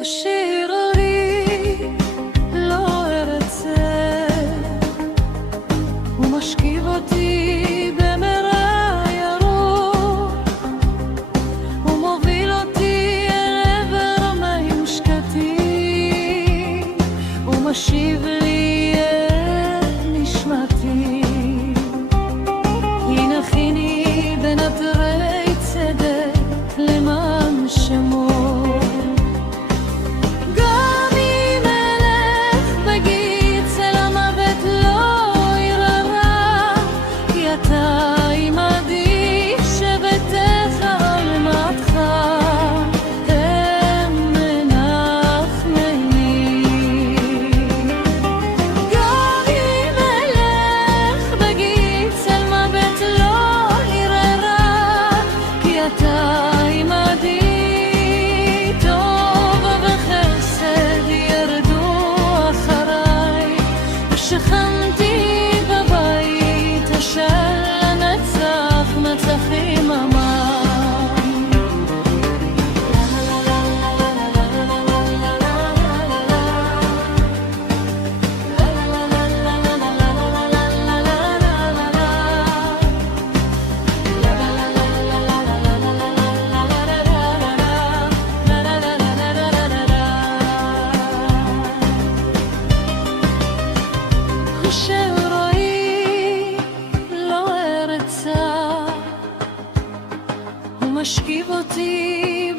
השיר ההיא לא ארצה, הוא משכיב אותי במראה ירוק, הוא מוביל אותי אל עבר מים שקטים, הוא משיב לי את נשמתי. הנחני בין עטרי צדק למען שמו, שכנתי בבית אשר לנצח נצחים אמר. השיר ההיא לא ארצה, הוא משכיב אותי